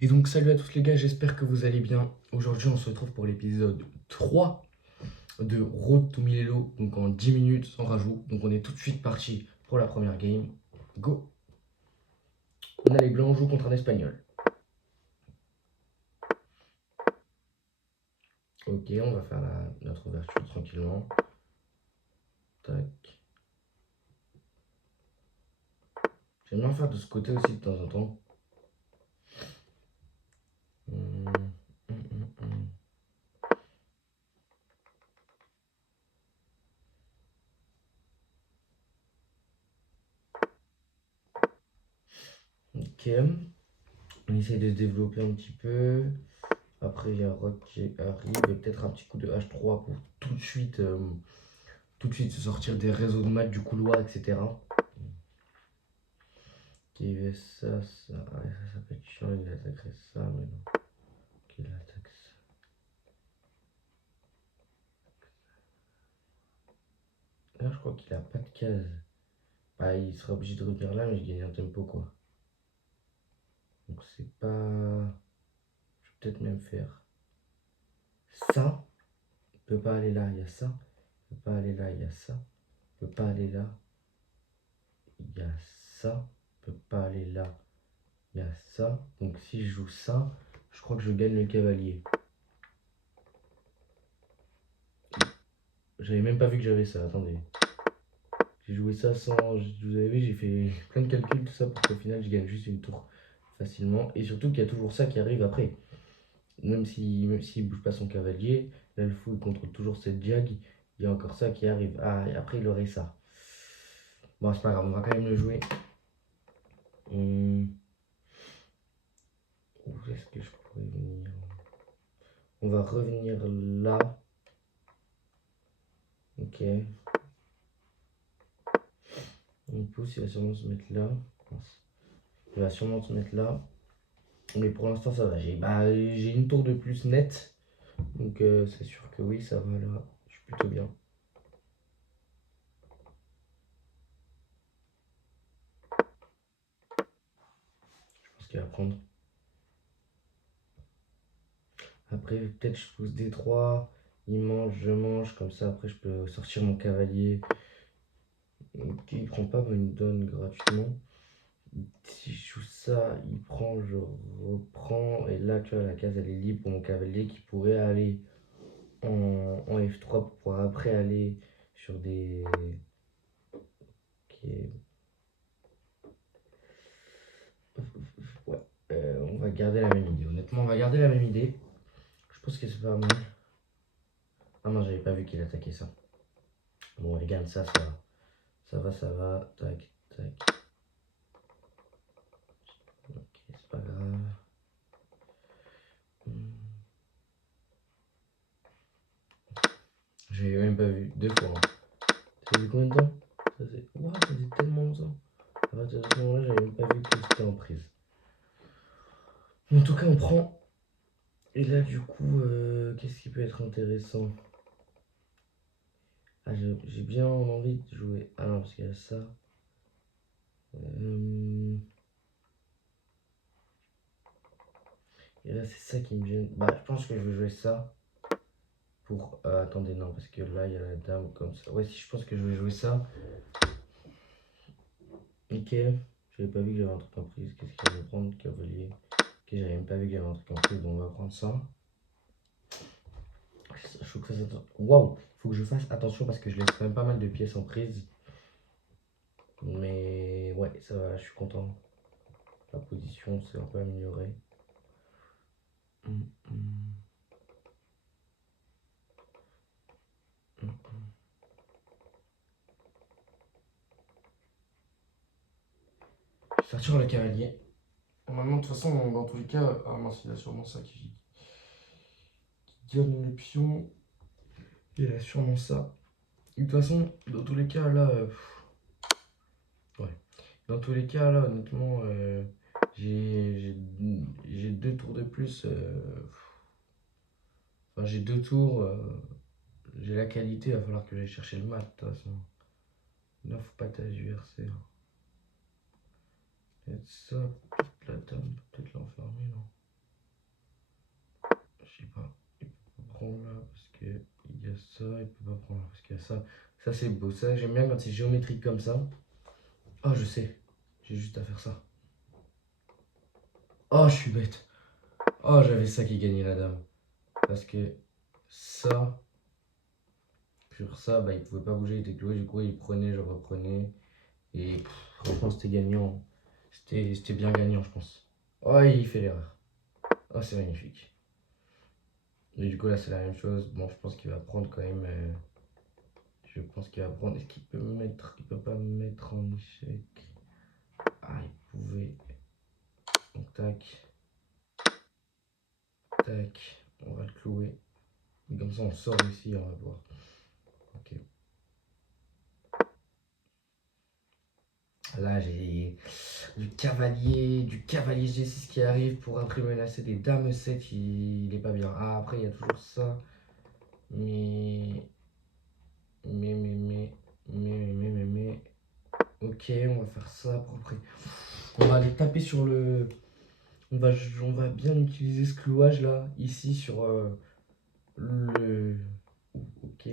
Et donc salut à tous les gars, j'espère que vous allez bien. Aujourd'hui on se retrouve pour l'épisode 3 de Road to Milelo, donc en 10 minutes sans rajout. Donc on est tout de suite parti pour la première game. Go. On a les blancs, on joue contre un espagnol. Ok, on va faire notre ouverture tranquillement. Tac. J'aime bien faire de ce côté aussi de temps en temps. Hum, hum. Ok. On essaye de se développer un petit peu. Après il y a Rock qui arrive et peut-être un petit coup de H3 pour tout de suite se sortir des réseaux de maths du couloir, etc. Qui fait ça, ça. Ouais, ça peut être chiant, il attaquerait ça, mais non. Qu'il attaque ça. Là, je crois qu'il a pas de case. Bah, il sera obligé de revenir là, mais je gagne un tempo, quoi. Donc, c'est pas. Je vais peut-être même faire ça. Il peut pas aller là, il y a ça. Il peut pas aller là, il y a ça. Il peut pas aller là, il y a ça. Il peut pas aller là, il y a ça. Donc, si je joue ça, je crois que je gagne le cavalier. J'avais même pas vu que j'avais ça, attendez. J'ai joué ça sans. Vous avez vu, j'ai fait plein de calculs, tout ça, pour qu'au final je gagne juste une tour facilement. Et surtout qu'il y a toujours ça qui arrive après. Même s'il bouge pas son cavalier, là le fou il contrôle toujours cette diag. Il y a encore ça qui arrive. Ah, et après il aurait ça. Bon, c'est pas grave, on va quand même le jouer. Où est-ce que je pourrais venir? On va revenir là. Ok. On pousse, il va sûrement se mettre là. Il va sûrement se mettre là. Mais pour l'instant ça va. J'ai une tour de plus nette. Donc c'est sûr que oui, ça va là. Je suis plutôt bien. Je pense qu'il va prendre. Après, peut-être je pousse D3. Il mange, je mange. Comme ça, après, je peux sortir mon cavalier. Ok, il prend pas, mais il me donne gratuitement. Si je joue ça, il prend, je reprends. Et là, tu vois, la case, elle est libre pour mon cavalier qui pourrait aller en F3 pour pouvoir après aller sur des. Ok. Ouais. On va garder la même idée. Honnêtement, on va garder la même idée. Je pense que c'est pas mal. Ah non, j'avais pas vu qu'il attaquait ça. Bon, regarde ça, ça va. Ça va, ça va. Tac, tac. Ok, c'est pas grave. J'avais même pas vu. Deux fois. Hein. Ça faisait combien de temps? Ça faisait. Ouah, ça faisait tellement longtemps. À partir de ce moment-là, j'avais même pas vu que c'était en prise. En tout cas, on prend. Et là, du coup, qu'est-ce qui peut être intéressant? Ah, j'ai bien envie de jouer. Ah non, parce qu'il y a ça. Et là, c'est ça qui me gêne. Bah, je pense que je vais jouer ça. Pour. Attendez, non, parce que là, il y a la dame comme ça. Ouais, si, je pense que je vais jouer ça. Ok. J'avais pas vu que j'avais un truc en prise. Qu'est-ce qu'il va me prendre? Cavalier. Ok, j'avais même pas vu qu'il y avait un truc en prise, donc on va prendre ça. Je faut que ça s'attend. Waouh! Faut que je fasse attention parce que je laisse quand même pas mal de pièces en prise. Mais ouais, ça va, je suis content. La position s'est un peu améliorée. Hum, hum. Sortir le cavalier. Normalement, de toute façon, dans tous les cas. Ah mince, il a sûrement ça qui donne le pion. Il a sûrement ça. De toute façon, dans tous les cas, là. Ouais. Dans tous les cas, là, honnêtement, j'ai deux tours de plus. Enfin, j'ai deux tours. J'ai la qualité, il va falloir que j'aille chercher le mat, de toute façon. Là, faut pas être URC. Peut-être ça, peut-être la dame, peut-être l'enfermer, non? il peut pas prendre. Parce que ça c'est beau. Ça, j'aime bien quand c'est géométrique comme ça. Oh, je sais. J'ai juste à faire ça. Oh, je suis bête. Oh, j'avais ça qui gagnait la dame. Parce que ça, sur ça, bah, il pouvait pas bouger, il était cloué. Du coup, il prenait, je reprenais. Et franchement, c'était gagnant. C'était bien gagnant, je pense. Oh, il fait l'erreur. Oh, c'est magnifique. Et du coup, là, c'est la même chose. Bon, je pense qu'il va prendre quand même. Je pense qu'il va prendre. Est-ce qu'il peut me mettre. Il peut pas me mettre en échec. Ah, il pouvait. Donc, tac. Tac. On va le clouer. Et comme ça, on sort ici, on va voir. Ok. Là, j'ai du cavalier G6 qui arrive pour après menacer des dames 7. Il est pas bien. Ah, après, il y a toujours ça. Mais. Mais. Ok, on va faire ça pour après. On va aller taper sur le. On va bien utiliser ce clouage là, ici sur le. Ok.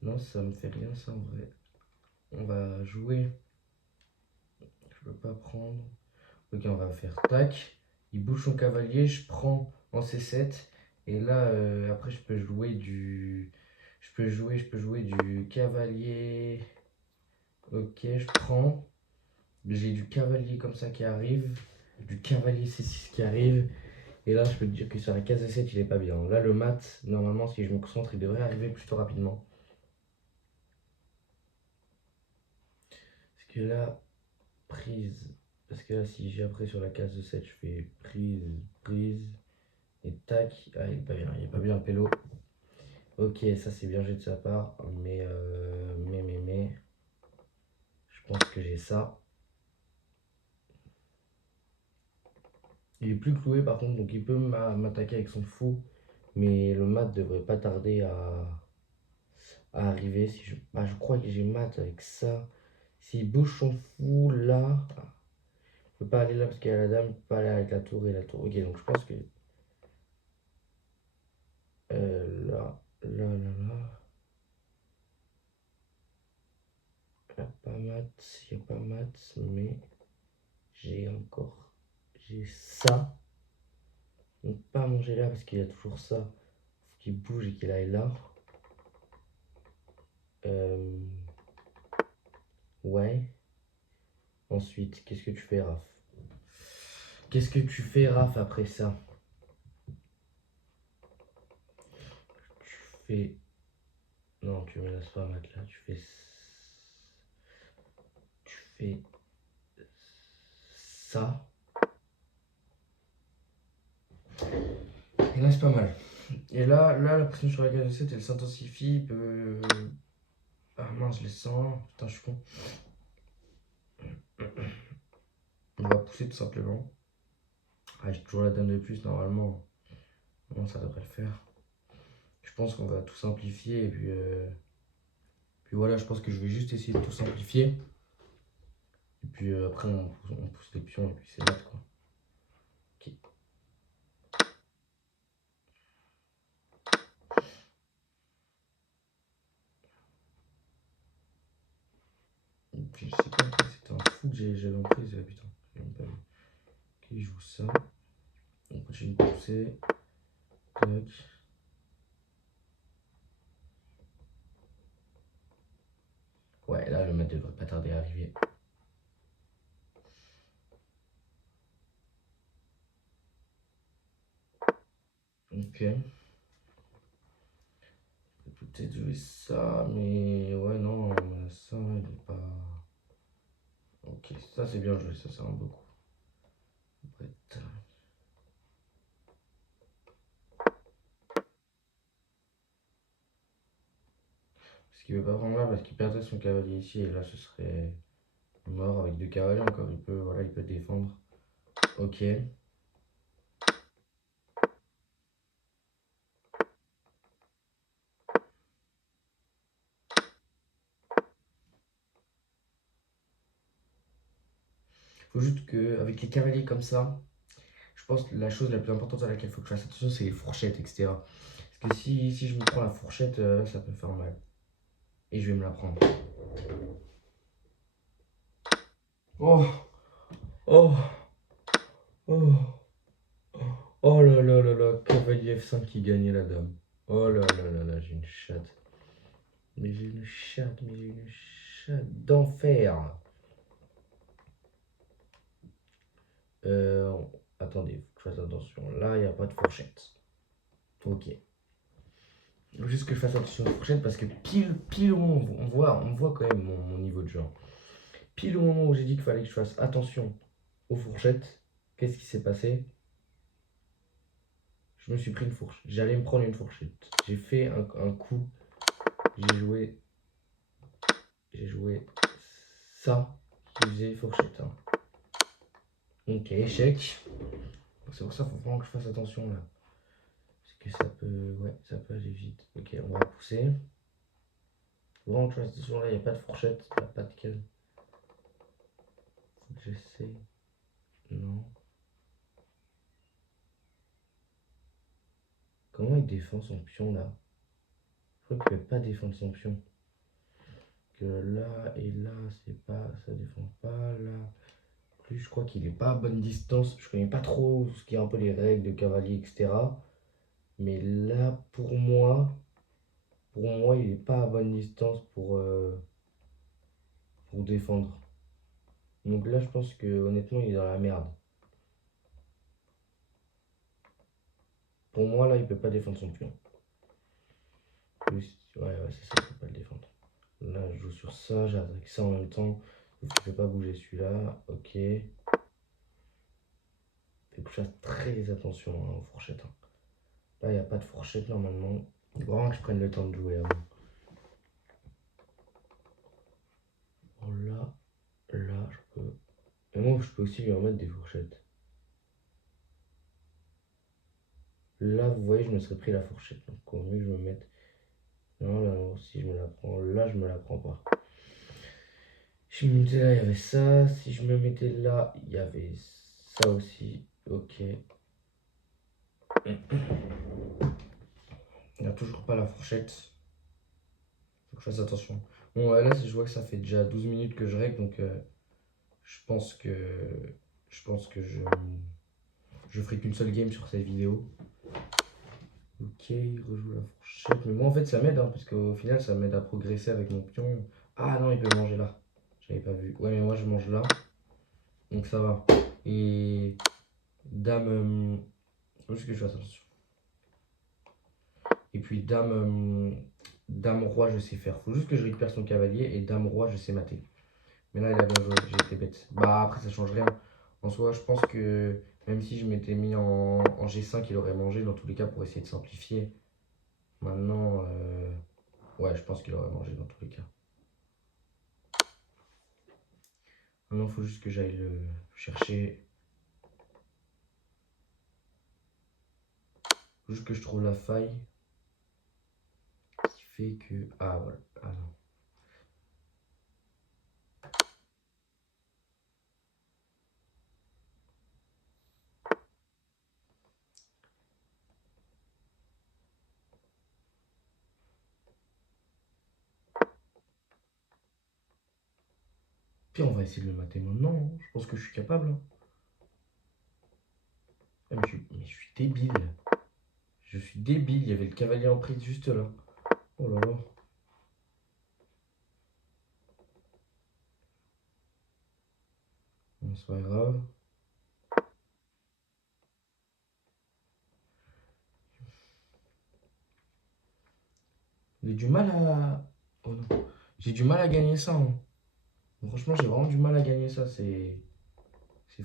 Non, ça me fait rien ça en vrai. On va jouer. Je peux pas prendre. Ok, on va faire tac. Il bouge son cavalier, je prends en C7. Et là, après, je peux jouer du. Je peux jouer du cavalier. Ok, je prends. J'ai du cavalier comme ça qui arrive. Du cavalier C6 qui arrive. Et là, je peux te dire que sur la case C7, il est pas bien. Là, le mat, normalement, si je me concentre, il devrait arriver plutôt rapidement. Parce que là, prise. Parce que là, si j'ai après sur la case de 7, je fais prise, prise. Et tac. Ah, il est pas bien, il est pas bien, Pélo. Ok, ça c'est bien joué de sa part. Mais. Je pense que j'ai ça. Il est plus cloué par contre, donc il peut m'attaquer avec son fou. Mais le mat devrait pas tarder à arriver. Si je, bah, je crois que j'ai mat avec ça. S'il bouge son fou là. Je peux pas aller là parce qu'il y a la dame. Je peux pas aller avec la tour et la tour. Ok, donc je pense que. Là. Il n'y a pas mat. Il n'y a pas mat. Mais j'ai encore. J'ai ça. Donc pas manger là parce qu'il y a toujours ça. Faut qu'il bouge et qu'il aille là. Euh, ouais. Ensuite, qu'est-ce que tu fais, Raph? Qu'est-ce que tu fais, Raph, après ça? Tu fais. Non, tu me laisses pas mettre là. Tu fais ça. Et là, c'est pas mal. Et là, la pression sur la case de 7, elle s'intensifie. Ah mince, je les sens. Putain, je suis con. On va pousser tout simplement. Ah, j'ai toujours la dame de plus, normalement. Non, ça devrait le faire. Je pense qu'on va tout simplifier et puis voilà, je pense que je vais juste essayer de tout simplifier. Et puis après, on pousse les pions et puis c'est net quoi. Ok. Et puis je sais pas, c'était un fou que j'avais en prise, putain. J'ai même pas vu. Ok, je joue ça. On continue de pousser. Tac. Ouais, là, le maître devrait pas tarder à arriver. Ok. Peut-être jouer ça, mais ouais, non, ça, il est pas. Ok, ça c'est bien joué, ça rend beaucoup. Brett. Parce qu'il veut pas prendre là, parce qu'il perdrait son cavalier ici, et là ce serait mort avec deux cavaliers encore, voilà, il peut défendre. Ok. Faut juste que, avec les cavaliers comme ça, je pense que la chose la plus importante à laquelle il faut que je fasse attention, c'est les fourchettes, etc. Parce que si je me prends la fourchette, là, ça peut faire mal. Et je vais me la prendre. Oh, oh, oh, oh là là là là, cavalier F5 qui gagnait la dame. Oh là là là là, j'ai une chatte. Mais j'ai une chatte, d'enfer. Euh, Attendez, faut que je fasse attention. Là, il n'y a pas de fourchette. Ok. Faut juste que je fasse attention aux fourchettes parce que pile au moment où on voit quand même mon niveau de jeu. Pile au moment où j'ai dit qu'il fallait que je fasse attention aux fourchettes, qu'est-ce qui s'est passé? Je me suis pris une fourchette. J'allais me prendre une fourchette. J'ai fait un coup. J'ai joué ça qui faisait fourchette, hein. Ok, échec. C'est pour ça qu'il faut vraiment que je fasse attention là. Parce que ça peut, ouais, ça peut aller vite. Ok, on va pousser. Vraiment que je fasse attention là, il n'y a pas de fourchette, il n'y a pas de case. Faut que j'essaie. Non. Comment il défend son pion là? Je crois qu'il ne peut pas défendre son pion. Que là et là, c'est pas, ça défend pas là. Plus je crois qu'il est pas à bonne distance. Je connais pas trop ce qui est un peu les règles de cavalier, etc. Mais là, pour moi, il est pas à bonne distance pour défendre. Donc là, je pense que honnêtement, il est dans la merde. Pour moi, là, il peut pas défendre son pion. Plus, ouais, c'est ça, il peut pas le défendre. Là, je joue sur ça, j'attaque ça en même temps. Donc, il peut pas bouger celui-là. Ok. Faut que je fasse très attention hein, aux fourchettes, hein. Là, il n'y a pas de fourchette normalement. Il faut vraiment que je prenne le temps de jouer avant. Oh là, je peux. Et moi, je peux aussi lui remettre des fourchettes. Là, vous voyez, je me serais pris la fourchette. Donc, au mieux que je me mette. Non, là, non, si je me la prends. Là, je me la prends pas. Si je me mettais là, il y avait ça. Si je me mettais là, il y avait ça aussi. Ok. Il n'y a toujours pas la fourchette. Faut que je fasse attention. Bon, ouais, là, je vois que ça fait déjà 12 minutes que je règle. Donc, je pense que. Je pense que je ferai qu'une seule game sur cette vidéo. Ok, il rejoue la fourchette. Mais moi, en fait, ça m'aide, hein, parce qu'au final, ça m'aide à progresser avec mon pion. Ah non, il peut manger là. J'avais pas vu. Ouais, mais moi, je mange là. Donc ça va. Et dame. Faut juste que je fasse attention. Et puis dame roi, je sais faire. Faut juste que je récupère son cavalier. Et dame roi, je sais mater. Mais là, il a bien joué. J'ai été bête. Bah, après, ça change rien. En soi, je pense que même si je m'étais mis en G5, il aurait mangé dans tous les cas pour essayer de simplifier. Maintenant, ouais, je pense qu'il aurait mangé dans tous les cas. Maintenant, il faut juste que j'aille le chercher. Faut juste que je trouve la faille. Qui fait que. Ah, voilà. Ah non. Puis on va essayer de le mater maintenant, hein. Je pense que je suis capable, hein. Ah, mais je suis débile. Je suis débile. Il y avait le cavalier en prise juste là. Oh là là. Bon, c'est pas grave. J'ai du mal à. Oh non. J'ai du mal à gagner ça, hein. Franchement, j'ai vraiment du mal à gagner ça. C'est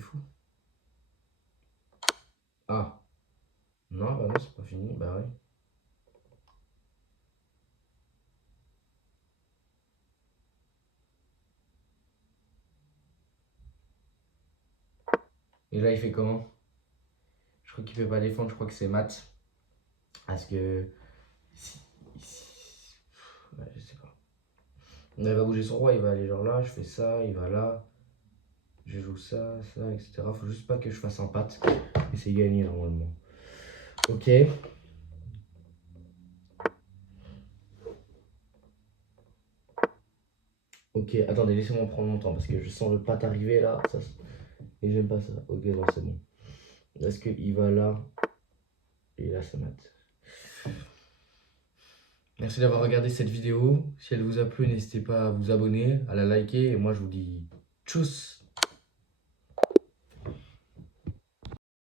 fou. Ah. Non, bah non, c'est pas fini. Bah ouais. Et là, il fait comment? Je crois qu'il peut pas défendre. Je crois que c'est mat. Parce que. Ouais, je sais pas. Il va bouger son roi. Il va aller genre là. Je fais ça. Il va là. Je joue ça, etc. Faut juste pas que je fasse un pat. Et c'est gagné normalement. Ok. Ok, attendez, laissez-moi prendre mon temps parce que je sens le pat arriver là. Et j'aime pas ça. Ok, non, c'est bon. Est-ce qu'il va là? Et là, ça mate. Merci d'avoir regardé cette vidéo. Si elle vous a plu, n'hésitez pas à vous abonner, à la liker. Et moi, je vous dis tchuss!